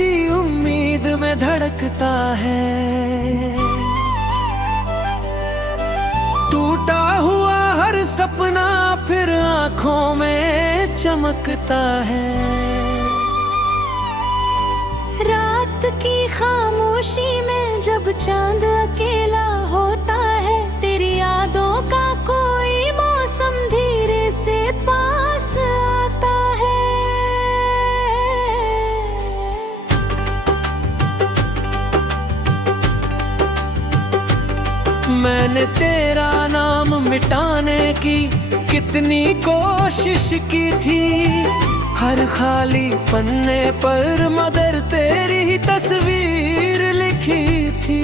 सी उम्मीद में धड़कता है। टूटा हुआ हर सपना फिर आंखों में चमकता है। रात की खामोशी में जब चांद अकेला होता है, तेरी यादों का कोई मौसम धीरे से पास आता है। मैंने तेरा नाम मिटाने की कितनी कोशिश की थी, हर खाली पन्ने पर मगर तेरी ही तस्वीर लिखी थी।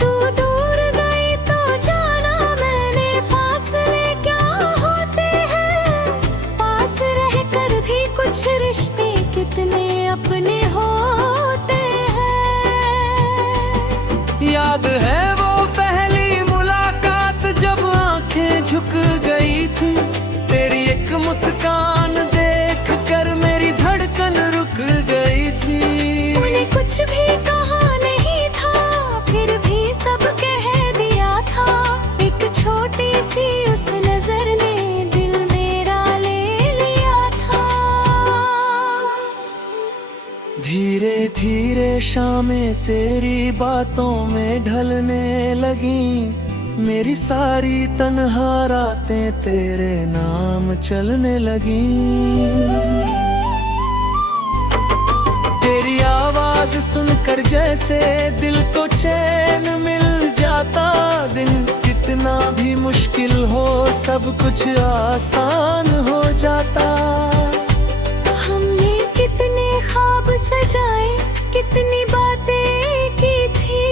तू दूर गई तो जाना मैंने फासले क्या होते हैं, पास रहकर भी कुछ रिश्ते कितने अपने होते हैं। याद है वो पहली मुलाकात जब आंखें झुक गई थी, तेरी एक मुस्कान देख कर मेरी धड़कन रुक गई थी। उन्हें कुछ भी कहा नहीं था, फिर भी सब कह दिया था। एक छोटी सी उस नजर ने दिल मेरा ले लिया था। धीरे धीरे शामें तेरी बातों में ढलने लगी, मेरी सारी तन्हा रातें तेरे नाम चलने लगी। तेरी आवाज सुनकर जैसे दिल को चैन मिल जाता, दिन कितना भी मुश्किल हो सब कुछ आसान हो जाता। हमने कितने ख्वाब सजाए, कितनी बातें की थी,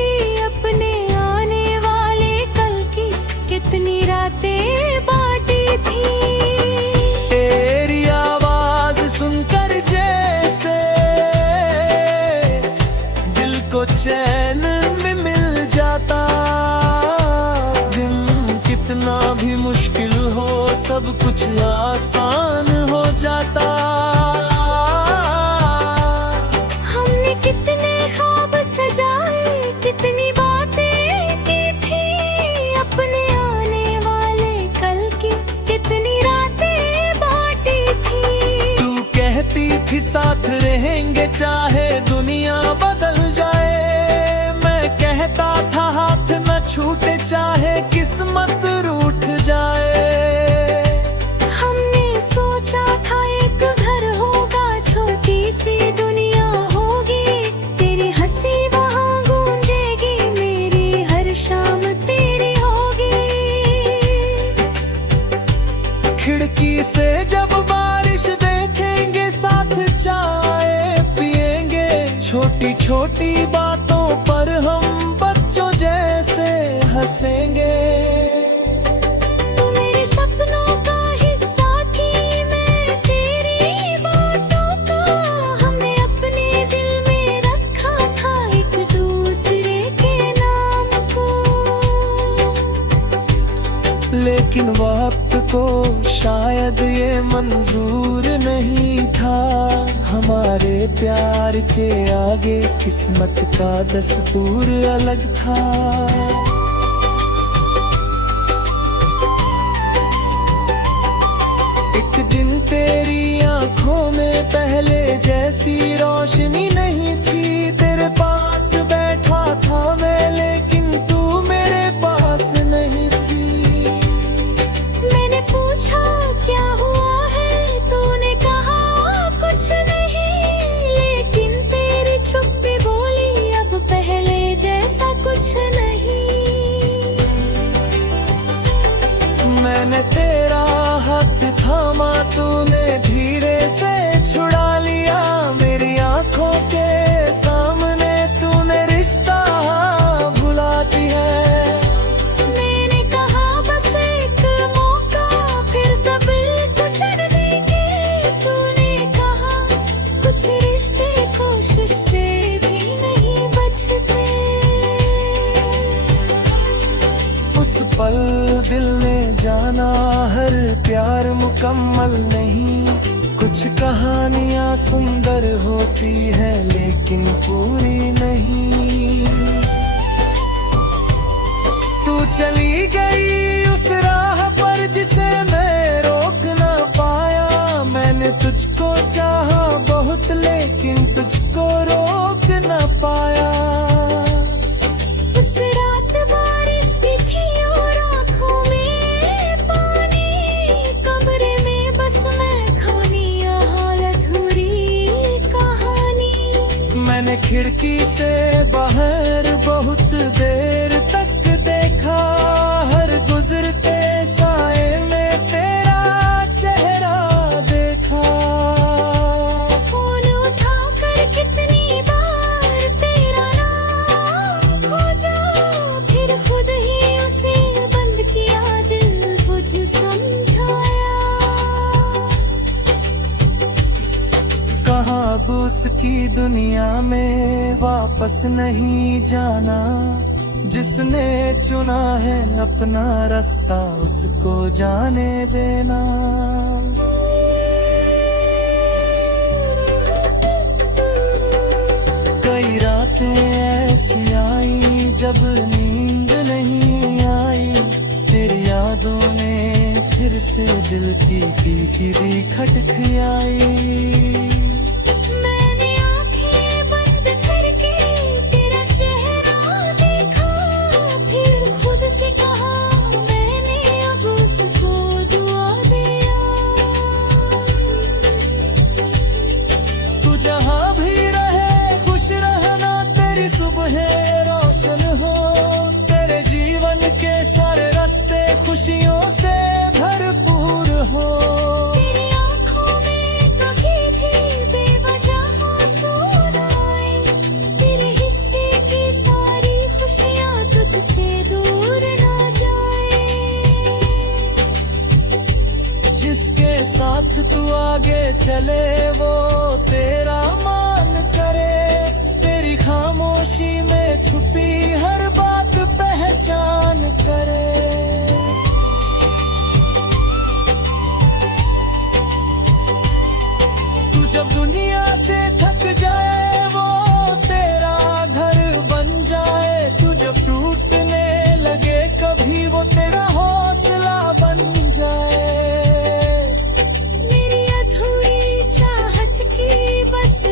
अपने आने वाले कल की कितनी रातें बांटी थी। तेरी आवाज सुनकर जैसे दिल को चैन में मिल जाता, दिन कितना भी मुश्किल हो सब कुछ आसान हो जाता। हमने कितने ख्वाब सजाए, कितनी बातें की थी, अपने आने वाले कल की कितनी रातें बांटी थी। तू कहती थी साथ रहेंगे चाहे दुनिया बदल जाए, मैं कहता था हाथ न छूटे चाहे किस्मत रूठ जाए। हमने सोचा था एक घर होगा, छोटी सी दुनिया होगी, तेरी हंसी वहाँ गूंजेगी, मेरी हर शाम तेरी होगी। खिड़की से जब बारिश देखेंगे साथ चाय पिएंगे, छोटी छोटी बातों पर हम बच्चों जैसे हंसेंगे। तू मेरे सपनों का हिस्सा थी, मैं तेरी बातों का, हमने अपने दिल में रखा था एक दूसरे के नाम को। लेकिन वक्त को शायद ये मंजूर नहीं था, हमारे प्यार के आगे किस्मत का दस्तूर अलग था। एक दिन तेरी आंखों में पहले जैसी रोशनी नहीं थी, तेरे पास बैठा था मैं लेकिन तू मेरे पास नहीं थी। मैंने पूछा क्या हुआ है, तूने कहा कुछ नहीं, लेकिन तेरी चुप्पी बोली अब पहले जैसा कुछ नहीं। मैंने तेरा हाथ थामा, तूने धीरे से छुड़ा लिया, मेरी आंखों के सामने तूने रिश्ता भुला दिया। मैंने कहा बस एक मौका, फिर सब कुछ देंगे, तूने कहा कुछ रिश्ते कोशिश से भी नहीं बचते। उस पल दिल ने जाना हर प्यार मुकम्मल नहीं, कुछ कुछ कहानियां सुंदर होती है लेकिन पूरी नहीं। तू चली गई उस राह पर जिसे मैं रोक ना पाया। मैंने तुझको चाहा बहुत लेकिन तुझको रोक ना पाया। उस रात बारिश भी थी और आँखों में पानी, कमरे में बस मैं खानी हाल अधूरी कहानी। मैंने खिड़की से बाहर बहुत देर तक देखा, हर गुजरते साए में तेरा चेहरा देखा। फोन उठाकर कितनी बार तेरा नाम खोजा, फिर खुद ही उसे बंद किया, दिल खुद समझाया। कहाँ अब उसकी दुनिया में वापस नहीं जाना। जिसने चुना है अपना रास्ता उसको जाने देना। कई रातें ऐसी आई जब नींद नहीं आई, तेरी यादों ने फिर से दिल की किरकिरी खटखटाई। मैंने आँखें बंद करके तेरा चेहरा देखा, फिर खुद से कहा मैंने अब उसको दुआ दिया। तू जहाँ भी रहे खुश रहना, तेरी सुबह रोशन हो। तेरे जीवन के सारे रास्ते खुशियों से भरपूर हो। तेरी आँखों में कभी भी बेवजह आंसू न आए, तेरे हिस्से की सारी खुशियाँ तुझसे दूर न जाए। जिसके साथ तू आगे चले वो तेरा मान करे, तेरी खामोशी में छुपी हर बात पहचान करे। तू जब दुनिया से थक जाए वो तेरा घर बन जाए। तू जब टूटने लगे कभी वो तेरा हौसला बन जाए। मेरी अधूरी चाहत की बस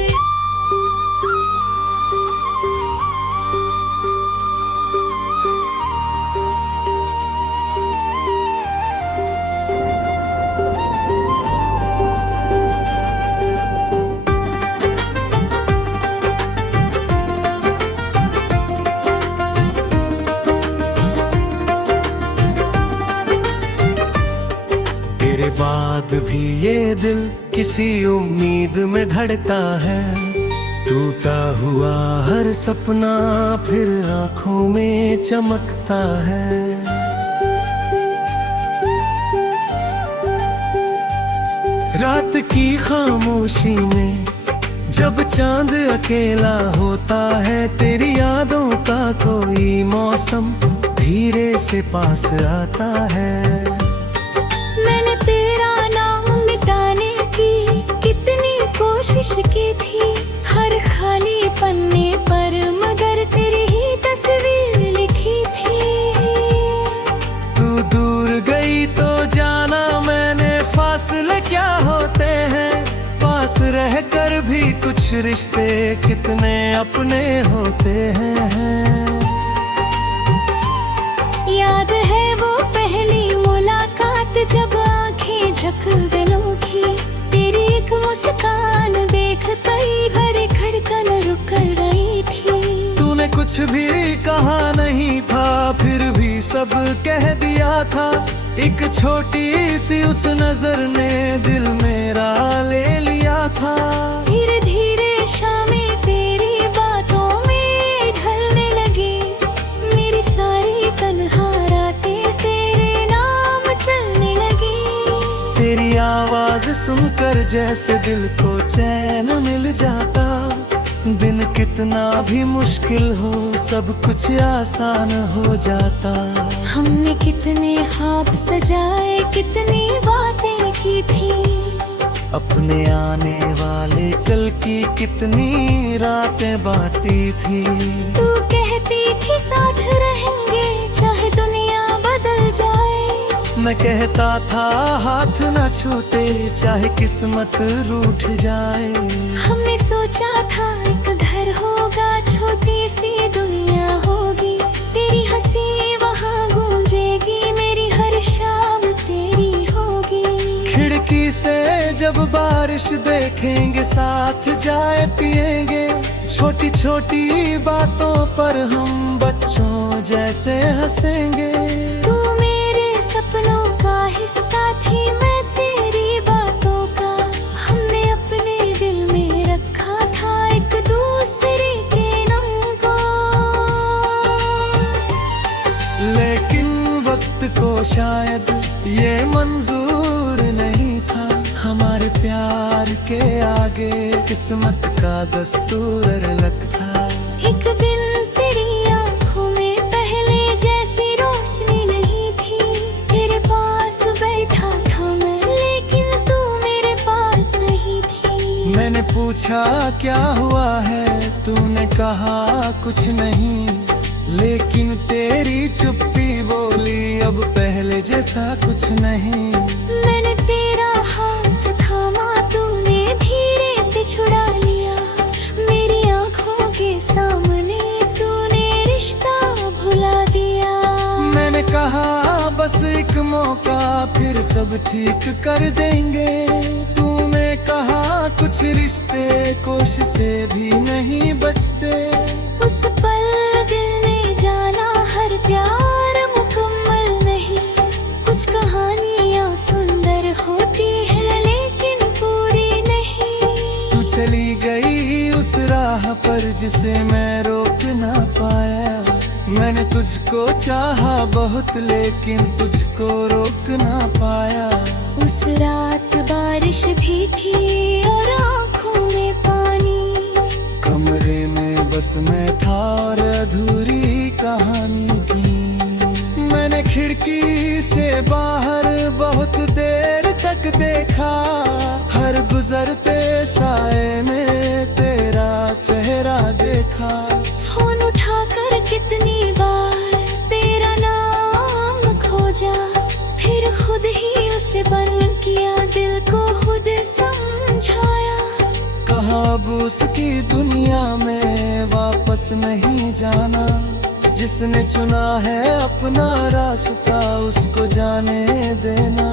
तेरे बाद भी ये दिल किसी उम्मीद में धड़का है। टूटा हुआ हर सपना फिर आंखों में चमकता है। रात की खामोशी में जब चांद अकेला होता है, तेरी यादों का कोई मौसम धीरे से पास आता है। मैंने तेरा नाम मिटाने की कितनी कोशिश की थी, हर खाली पन्ने पर मगर तेरी ही तस्वीर लिखी थी। तू दूर गई तो जाना मैंने फासले क्या होते हैं। पास रहकर भी कुछ रिश्ते कितने अपने होते हैं। याद है वो पहली मुलाकात जब आंखें झक दिलों की, तेरी एक मुस्कान देख कई भरे खड़कन रुक रही थी। तूने कुछ भी कहा नहीं था फिर भी सब कह दिया था। एक छोटी सी उस नजर ने दिल मेरा ले लिया था। धीरे धीरे शामें तेरी बातों में ढलने लगी, मेरी सारी तन्हा रातें तेरे नाम चलने लगी। तेरी आवाज सुनकर जैसे दिल को चैन मिल जाता। दिन कितना भी मुश्किल हो सब कुछ आसान हो जाता। हमने कितने ख्वाब सजाए, कितनी बातें की थी, अपने आने वाले कल की कितनी रातें बांटी थी। तू कहती थी साथ रहेंगे चाहे दुनिया बदल जाए। मैं कहता था हाथ न छूटे चाहे किस्मत रूठ जाए। हमने सोचा था एक घर होगा, छोटी सी दुनिया होगी। तेरी हंसी वहाँ गूंजेगी, मेरी हर शाम तेरी होगी। खिड़की से जब बारिश देखेंगे, साथ चाय पिएंगे। छोटी छोटी बातों पर हम बच्चों जैसे हंसेंगे। तू मेरे सपनों का हिस्सा थी, मैं तेरी बातों का। हमने अपने दिल में रखा था एक दूसरे के नाम को। लेकिन वक्त को शायद ये मंजूर नहीं था। हमारे प्यार के आगे किस्मत का दस्तूर अलग था। एक दिन तेरी आंखों में पहले जैसी रोशनी नहीं थी। तेरे पास बैठा था मैं, लेकिन तू मेरे पास नहीं थी। मैंने पूछा क्या हुआ है, तूने कहा कुछ नहीं। लेकिन तेरी चुप्पी बोली अब पहले जैसा कुछ नहीं। मैंने तेरा हाथ थामा, तूने धीरे से छुड़ा लिया। मेरी आंखों के सामने तूने रिश्ता भुला दिया। मैंने कहा बस एक मौका, फिर सब ठीक कर देंगे। तूने कहा कुछ रिश्ते कोशिशें भी नहीं बचते। उस पल दिल ने जाना हर प्यार मुकम्मल नहीं। कुछ कहानियाँ सुंदर होती है लेकिन पूरी नहीं। तू चली गई उस राह पर जिसे मैं रोक ना पाया। मैंने तुझको चाहा बहुत लेकिन तुझको रोक ना पाया। उस रात बारिश भी थी और आँखों में पानी। कमरे में बस मैं था और अधूरी कहानी थी। मैंने खिड़की से बाहर बहुत देर तक देखा। हर गुजरते साए में तेरा चेहरा देखा। फोन उठाकर कितनी बार तेरा नाम खोजा, फिर खुद ही उसे बंद किया, दिल को खुद समझाया। कहा अब उसकी दुनिया में वापस नहीं जाना। जिसने चुना है अपना रास्ता उसको जाने देना।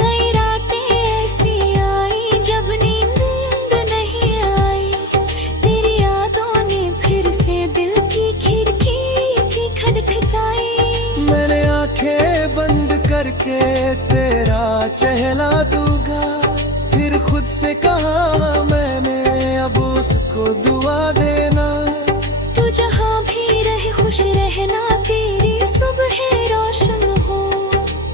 कई रातें ऐसी आई जब नींद नहीं आई। तेरी यादों ने फिर से दिल की खिड़की की खटखटाई। मैंने आंखें बंद करके तेरा चेहरा दूंगा। फिर खुद से कहा मैंने अब उसको दुआ देना। तू जहाँ भी रहे खुश रहना, तेरी सुबह रोशन हो।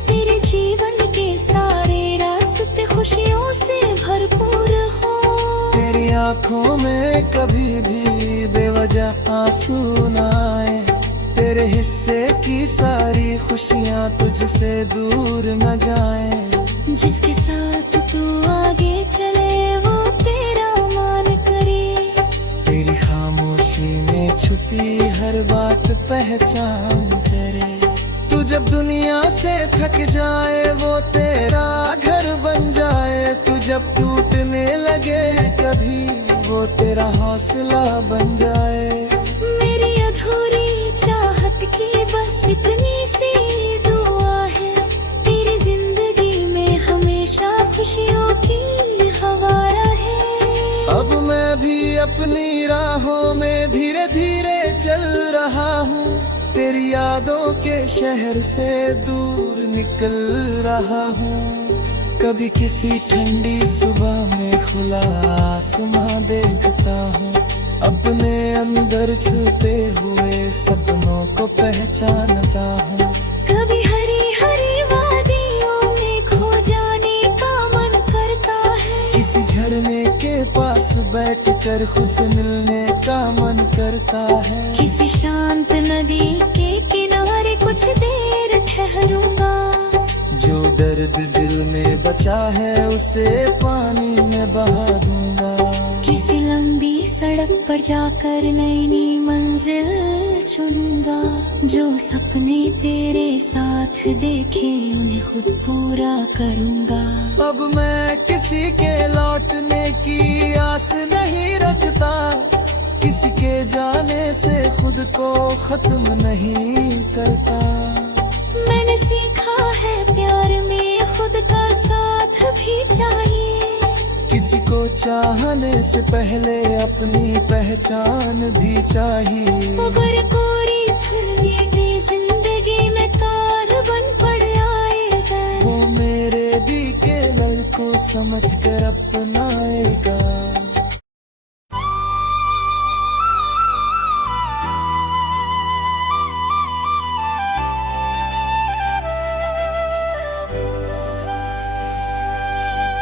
तेरे जीवन के सारे रास्ते खुशियों से भरपूर हो। तेरी आंखों में कभी भी बेवजह आंसू न आए। तेरे हिस्से की सारी खुशियाँ तुझसे दूर न जाए। जिसके साथ तू आगे चले वो तेरा मान करे। तेरी खामोशी में छुपी हर बात पहचान करे। तू जब दुनिया से थक जाए वो तेरा घर बन जाए। तू जब टूटने लगे कभी वो तेरा हौसला बन जाए। मेरी अधूरी चाहत की बस इतनी सी दुआ है। तेरी जिंदगी में हमेशा खुशियों की हवा रहे। अब मैं भी अपनी राहों में धीरे धीरे चल रहा हूँ। तेरी यादों के शहर से दूर निकल रहा हूँ। कभी किसी ठंडी सुबह में खुला आसमां देखता हूँ। अपने अंदर छुपे हुए सपनों को पहचानता हूँ। कभी हरी हरी वादियों में खो जाने का मन करता है। किसी झरने के पास बैठकर खुद से मिलने का मन करता है। किसी शांत नदी के किनारे कुछ देर ठहरूंगा। जो दर्द दर्द दिल में बचा है उसे पानी में बहा दूंगा। किसी लंबी सड़क पर जाकर नई नई मंजिल चुनूंगा। जो सपने तेरे साथ देखे उन्हें खुद पूरा करूंगा। अब मैं किसी के लौटने की आस नहीं रखता, किसी के जाने से खुद को खत्म नहीं करता। मैंने सीखा है प्यार में खुद का साथ भी चाहिए। किसी को चाहने से पहले अपनी पहचान भी चाहिए। अगर कोरी फिल्मी जिंदगी में तार बन पड़ आएगा, वो मेरे भी के लड़ को समझ कर अपनाएगा।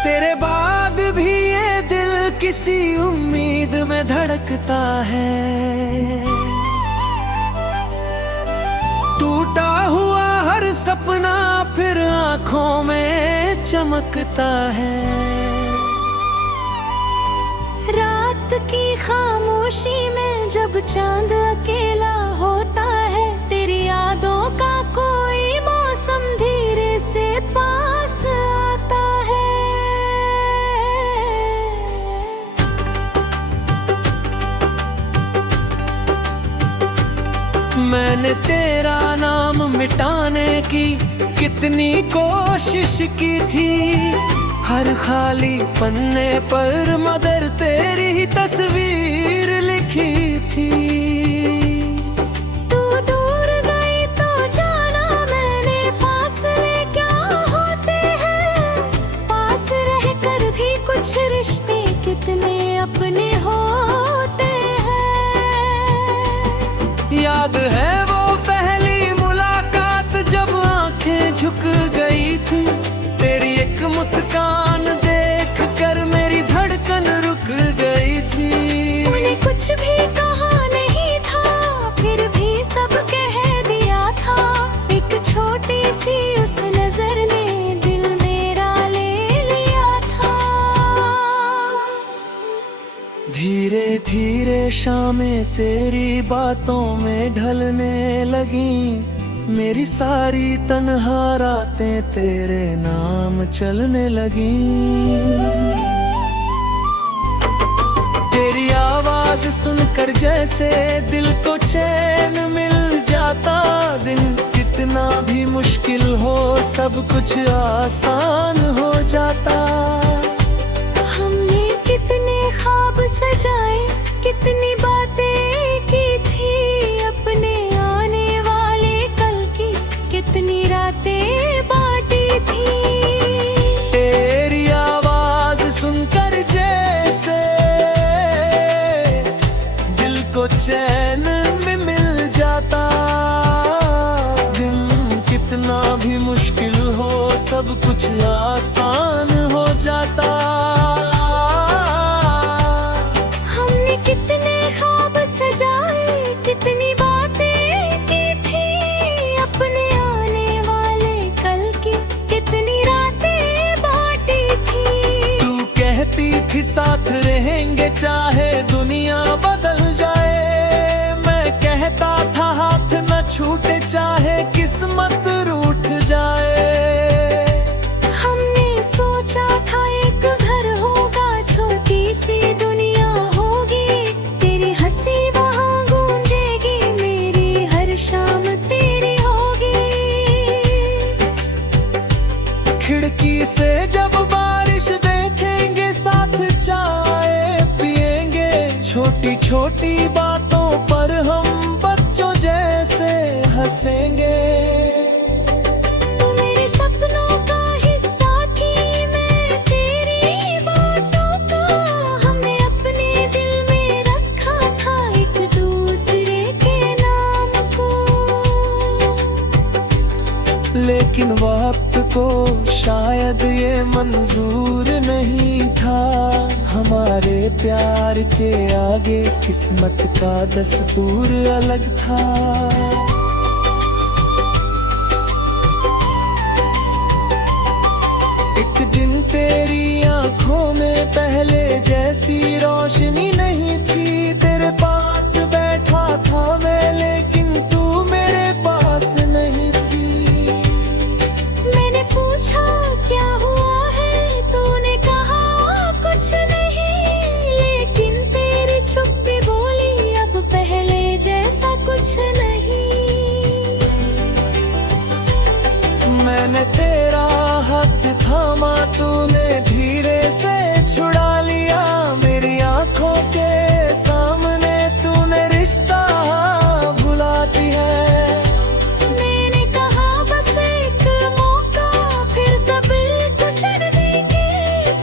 तेरे बाद भी ये दिल किसी उम्मीद में धड़कता है। टूटा हुआ हर सपना फिर आंखों में चमकता है। रात की खामोशी में जब चांद अकेला होता है, तेरी यादों का कोई मौसम धीरे से पास आता है। मैंने तेरा नाम मिटाने की कितनी कोशिश की थी। हर खाली पन्ने पर मगर तेरी ही तस्वीर लिखी थी। तू दूर गई तो जाना मैंने फासले क्या होते हैं। पास रहकर भी कुछ रिश्ते कितने अपने होते हैं। याद है वो पहली मुलाकात जब आंखें झुक गई थी। तेरी एक मुस्कान देख कर मेरी धड़कन रुक गई थी। उन्हें कुछ भी कहा नहीं था, फिर भी सब कह दिया था। एक छोटी सी उस नजर ने दिल मेरा ले लिया था। धीरे धीरे शामें तेरी बातों में ढलने लगी। मेरी सारी तन्हा रातें तेरे नाम चलने लगी। तेरी आवाज सुनकर जैसे दिल को चैन मिल जाता। दिन कितना भी मुश्किल हो सब कुछ आसान हो जाता। हमने कितने ख्वाब सजाए, कितनी बातें की थी अपने आने वाले कल की, कितनी रातें बांटी थी। तेरी आवाज सुनकर जैसे दिल को चैन में मिल जाता। दिन कितना भी मुश्किल हो सब कुछ आसान हो जाता। हमने कितने ख्वाब सजाए, कितनी बातें की थी अपने आने वाले कल की, कितनी रातें बांटी थी। तू कहती थी साथ रहेंगे चाहे दुनिया बदल जाए। मैं कहता था हाथ न छूटे चाहे किस्मत रूठ जाए। हमने सोचा था एक घर होगा, छोटी सी दुनिया होगी। तेरी हंसी वहाँ गूंजेगी, मेरी हर शाम तेरी होगी। खिड़की से जब बारिश देखेंगे साथ चाय पिएंगे। छोटी छोटी बातों पर हम बच्चों जैसे हंसेंगे। तू मेरे सपनों का हिस्सा थी, मैं तेरी बातों का। हमने अपने दिल में रखा था एक दूसरे के नाम को। लेकिन वक्त को शायद ये मंजूर नहीं था। हमारे प्यार के आगे किस्मत का दस्तूर अलग था। में पहले जैसी रोशनी नहीं थी। तेरे पास बैठा था मैं, लेकिन तू मेरे पास नहीं थी। मैंने पूछा क्या हुआ है, तूने कहा कुछ नहीं, लेकिन तेरी चुप्पी बोली अब पहले जैसा कुछ नहीं। मैंने तेरा हाथ थामा, तूने धीरे से छुड़ा लिया। मेरी आंखों के सामने तूने रिश्ता भुला दिया। मैंने कहा बस एक मौका, फिर सब कुछ देंगे।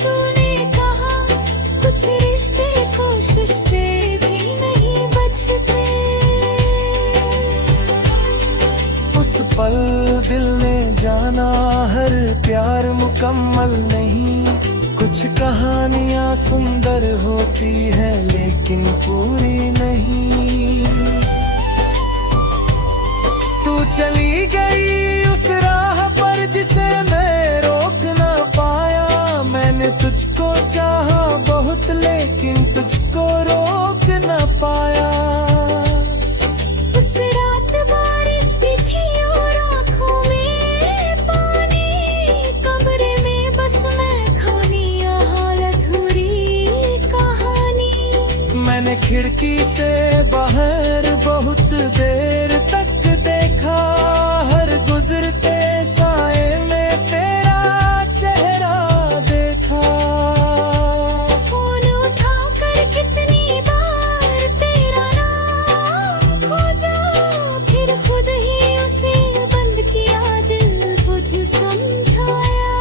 तूने कहा कुछ रिश्ते कोशिश से भी नहीं बचते। उस पल दिल ने जाना, हर प्यार मुकम्मल नहीं। कुछ कहानियां सुंदर होती है, लेकिन पूरी नहीं। तू चली गई उस राह पर जिसे मैं रोक ना पाया। मैंने तुझको चाहा बहुत, लेकिन तुझको रोक ना पाया। उस रात बारिश भी थी और आँखों में पानी, कमरे में बस मैं खानी, हाल अधूरी कहानी। मैंने खिड़की से बाहर बहुत देर तक देखा, हर गुजरते साए में तेरा चेहरा देखा। फोन उठाकर कितनी बार तेरा नाम खोजा, फिर खुद ही उसे बंद किया, दिल खुद समझाया।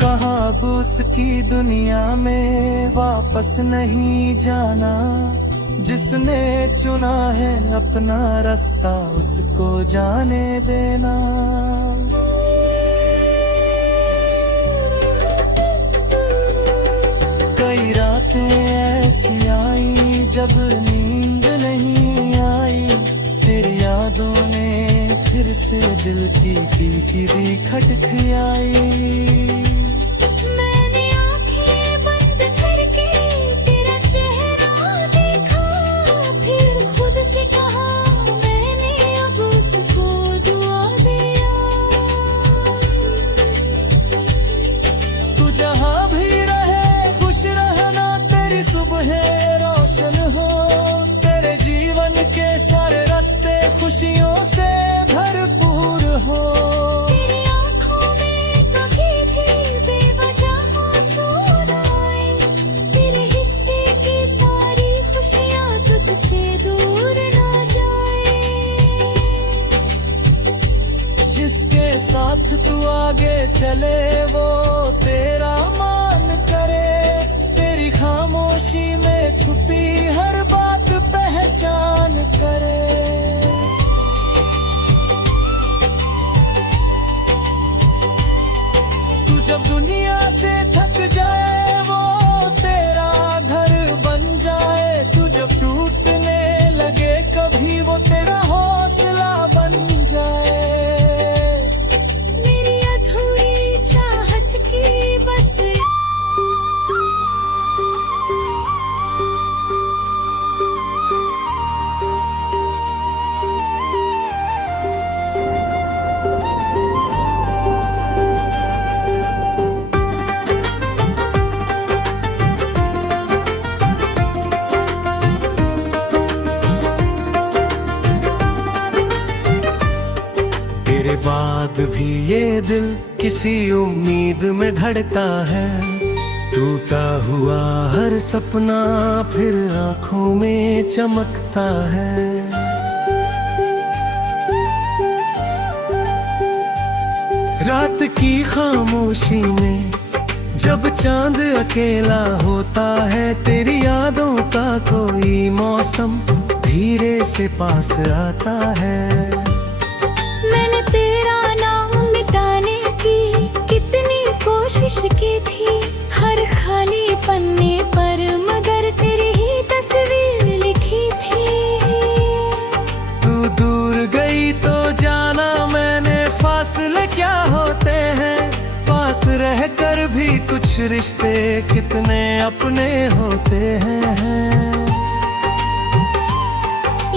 कहाँ अब उसकी दुनिया में वापस नहीं जाना। जिसने चुना है अपना रास्ता, उसको जाने देना। कई रातें ऐसी आई जब नींद नहीं आई। तेरी यादों ने फिर से दिल की किरकिरी खटखटाई। मैंने आँखें बंद करके तेरा चेहरा देखा, फिर खुद से कहा मैंने अब उसको दुआ दिया। तू जहाँ भी रहे खुश रहना, तेरी सुबह रोशन हो। तेरे जीवन के सारे रास्ते खुशियों से भरपूर हो। तेरी आँखों में कभी भी बेवजह आंसू न आए, तेरे हिस्से की सारी खुशियाँ तुझसे दूर न जाए। जिसके साथ तू आगे चले वो तेरा मान करे। तेरी खामोशी में छुपी हर बात पहचान करे। तू जब दुनिया से थक जाए वो तेरा घर बन जाए। तू जब टूटने लगे कभी वो तेरा हौसला बन जाए। मेरी अधूरी चाहत की बस तेरे बाद भी ये दिल किसी उम्मीद में धड़का है। टूटा हुआ हर सपना फिर आंखों में चमकता है। रात की खामोशी में जब चांद अकेला होता है, तेरी यादों का कोई मौसम धीरे से पास आता है। मैंने तेरा नाम मिटाने की कितनी कोशिश की थी, हर खाली पन्ने पर मगर तेरी ही तस्वीर लिखी थी। तू दूर गई तो जाना मैंने फासले क्या होते हैं, पास कितने अपने होते हैं।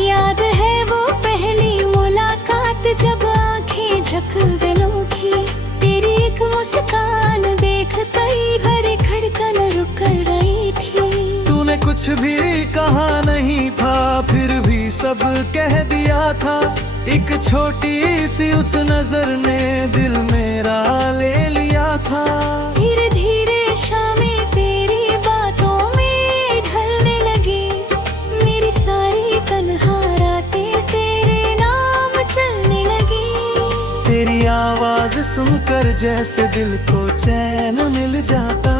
याद है वो पहली मुलाकात जब आंखें झक दिलों की, तेरी एक मुस्कान देख कई भरे धड़कन रुक गई थी। तूने कुछ भी कहा नहीं था, फिर भी सब कह दिया था। एक छोटी सी उस नजर ने दिल मेरा ले लिया था। धीरे धीरे शामें तेरी बातों में ढलने लगी, मेरी सारी तन्हा रातें तेरे नाम चलने लगी। तेरी आवाज सुनकर जैसे दिल को चैन मिल जाता।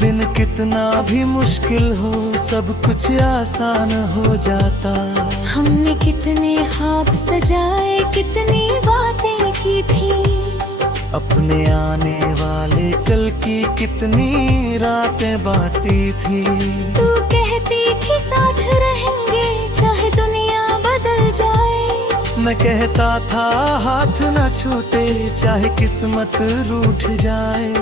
दिन कितना भी मुश्किल हो, सब कुछ आसान हो जाता। हमने कितने ख्वाब सजाए, कितनी बातें की थी, अपने आने वाले कल की कितनी रातें बांटी थी। तू कहती थी साथ रहेंगे चाहे दुनिया बदल जाए, मैं कहता था हाथ न छूटे चाहे किस्मत रूठ जाए।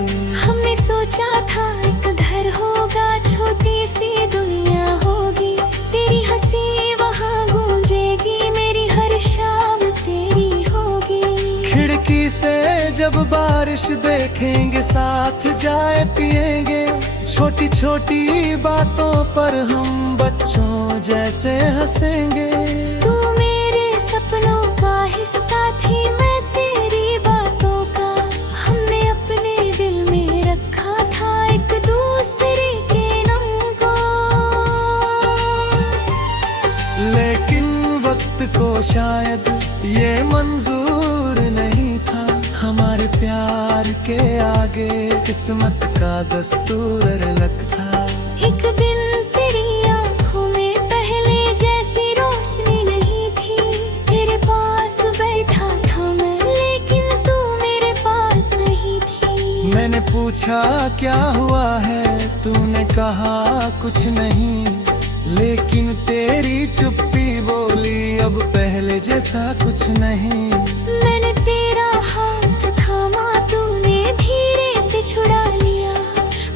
हमने सोचा था एक घर होगा, छोटी सी दुनिया होगी, तेरी हंसी वहाँ गूंजेगी, मेरी हर शाम तेरी होगी। खिड़की से जब बारिश देखेंगे, साथ चाय पिएंगे, छोटी छोटी बातों पर हम बच्चों जैसे हंसेंगे। तू मेरे सपनों का हिस्सा थी, मैं तेरी बातों का, हमने अपने दिल में रखा था एक दूसरे के नाम को। लेकिन वक्त को शायद ये मंजूर नहीं था, हमारे प्यार के आगे किस्मत का दस्तूर अलग था। एक दिन तेरी आंखों में पहले जैसी रोशनी नहीं थी, तेरे पास बैठा था मैं, लेकिन तू मेरे पास नहीं थी। मैंने पूछा क्या हुआ है, तूने कहा कुछ नहीं, लेकिन तेरी चुप्पी बोली अब पहले जैसा कुछ नहीं। मैंने तेरा हाथ थामा, तूने धीरे से छुड़ा लिया,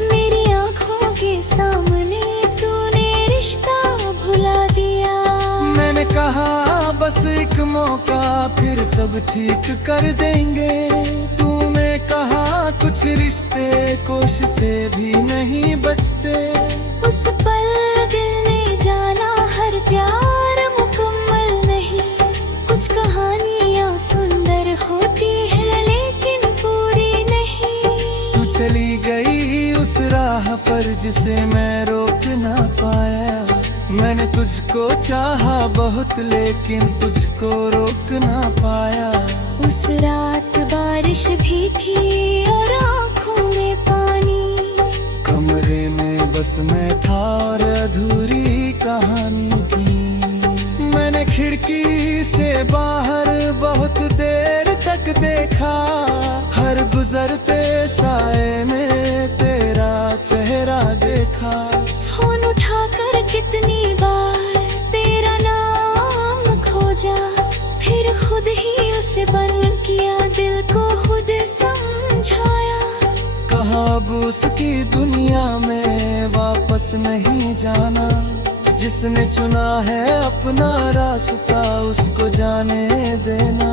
मेरी आंखों के सामने तूने रिश्ता भुला दिया। मैंने कहा बस एक मौका, फिर सब ठीक कर देंगे। तूने कहा कुछ रिश्ते कोशिशें भी नहीं बचते। उस पल दिल ने जाना हर प्यार मुकम्मल नहीं, कुछ कहानियाँ सुंदर होती है लेकिन पूरी नहीं। तू चली गई उस राह पर जिसे मैं रोक ना पाया। मैंने तुझको चाहा बहुत लेकिन तुझको रोक ना पाया। उस रात बारिश भी थी और आँखों में पानी, कमरे में बस मैं था और अधूरी कहानी थी। मैंने खिड़की से बाहर बहुत देर तक देखा, हर गुजरते साए में तेरा चेहरा देखा। फोन उठाकर कितनी बार तेरा नाम खोजा, फिर खुद ही उसे बंद किया, दिल को खुद समझाया। कहा अब उसकी दुनिया में वापस नहीं जाना, जिसने चुना है अपना रास्ता उसको जाने देना।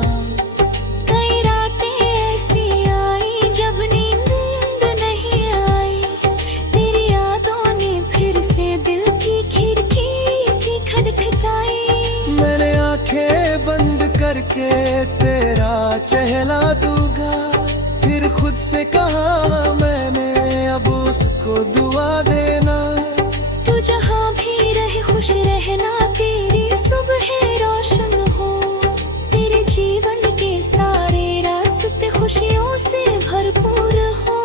कई रातें ऐसी आई जब नींद नहीं आई, तेरी यादों ने फिर से दिल की खिड़की की खटखटाई। मैंने आंखें बंद करके तेरा चेहरा दूंगा, फिर खुद से कहा मैंने अब उसको दुआ देना। तू जहाँ भी रहे खुश रहना, तेरी सुबह रोशन हो, तेरे जीवन के सारे रास्ते खुशियों से भरपूर हो।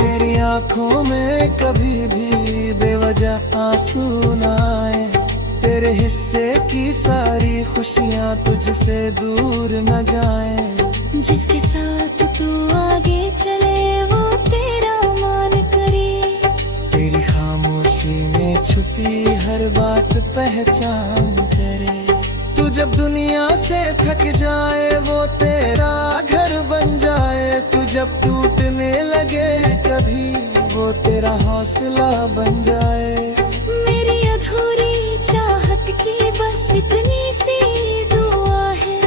तेरी आंखों में कभी भी बेवजह आंसू न आए, तेरे हिस्से की सारी खुशियाँ तुझसे दूर न जाए। जिसके साथ तू आगे चले वो तेरा मान करे, तेरी खामोशी में छुपी हर बात पहचान करे। तू जब दुनिया से थक जाए वो तेरा घर बन जाए, तू जब टूटने लगे कभी वो तेरा हौसला बन जाए। मेरी अधूरी चाहत की बस इतनी सी दुआ है,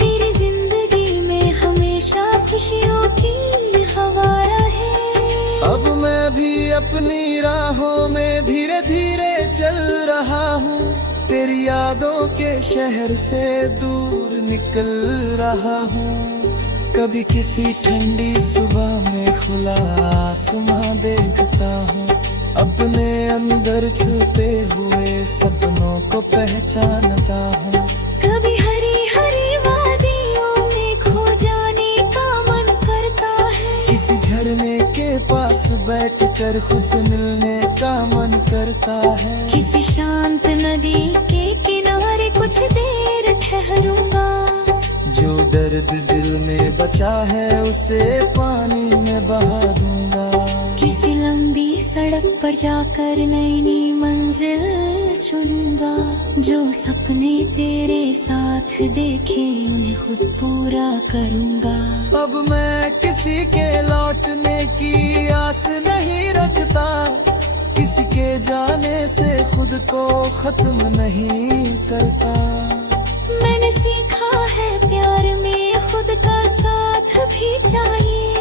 तेरी जिंदगी में हमेशा खुशियों की हवा रहे। अब मैं भी अपनी राहों में धीरे धीरे चल रहा हूँ, तेरी यादों के शहर से दूर निकल रहा हूँ। कभी किसी ठंडी सुबह में खुला आसमां देखता हूँ, अपने अंदर छुपे हुए सपनों को पहचानता हूँ। कभी हरी हरी वादियों में खो जाने का मन करता है, किसी झरने के पास बैठकर खुद से मिलने का मन करता है। किसी शांत नदी के किनारे कुछ देर ठहरूंगा, जो दर्द दिल में बचा है उसे पानी में बहा दूंगा। किसी लंबी सड़क पर जाकर नई नई मंजिल चुनूंगा, जो सपने तेरे साथ देखे उन्हें खुद पूरा करूंगा। अब मैं किसी के लौटने की आस नहीं रखता, किसी के जाने से खुद को खत्म नहीं करता। मैंने सीखा है प्यार में खुद का साथ भी चाहिए,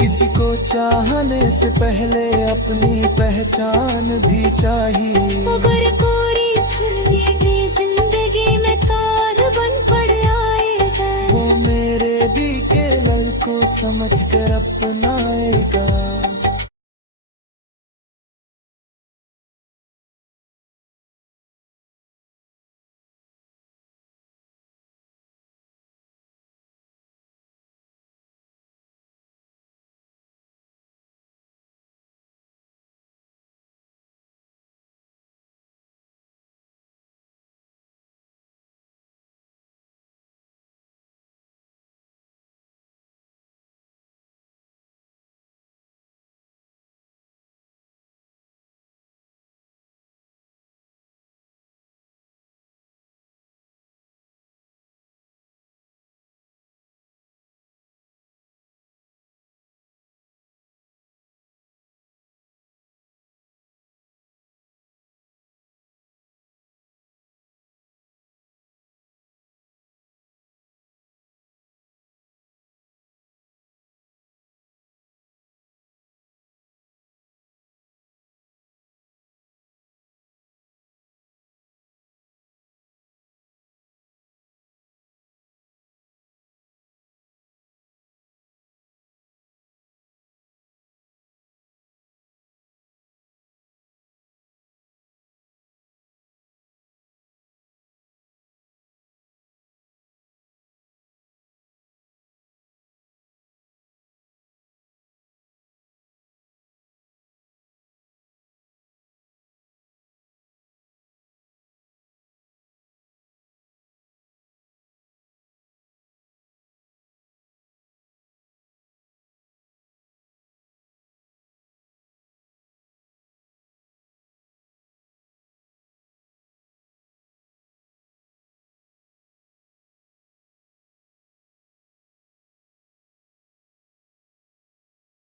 किसी को चाहने से पहले अपनी पहचान भी चाहिए। अगर कोई धुलवी भी जिंदगी में तार बन पड़ आएगा, वो मेरे भी के लल को समझ कर अपनाएगा।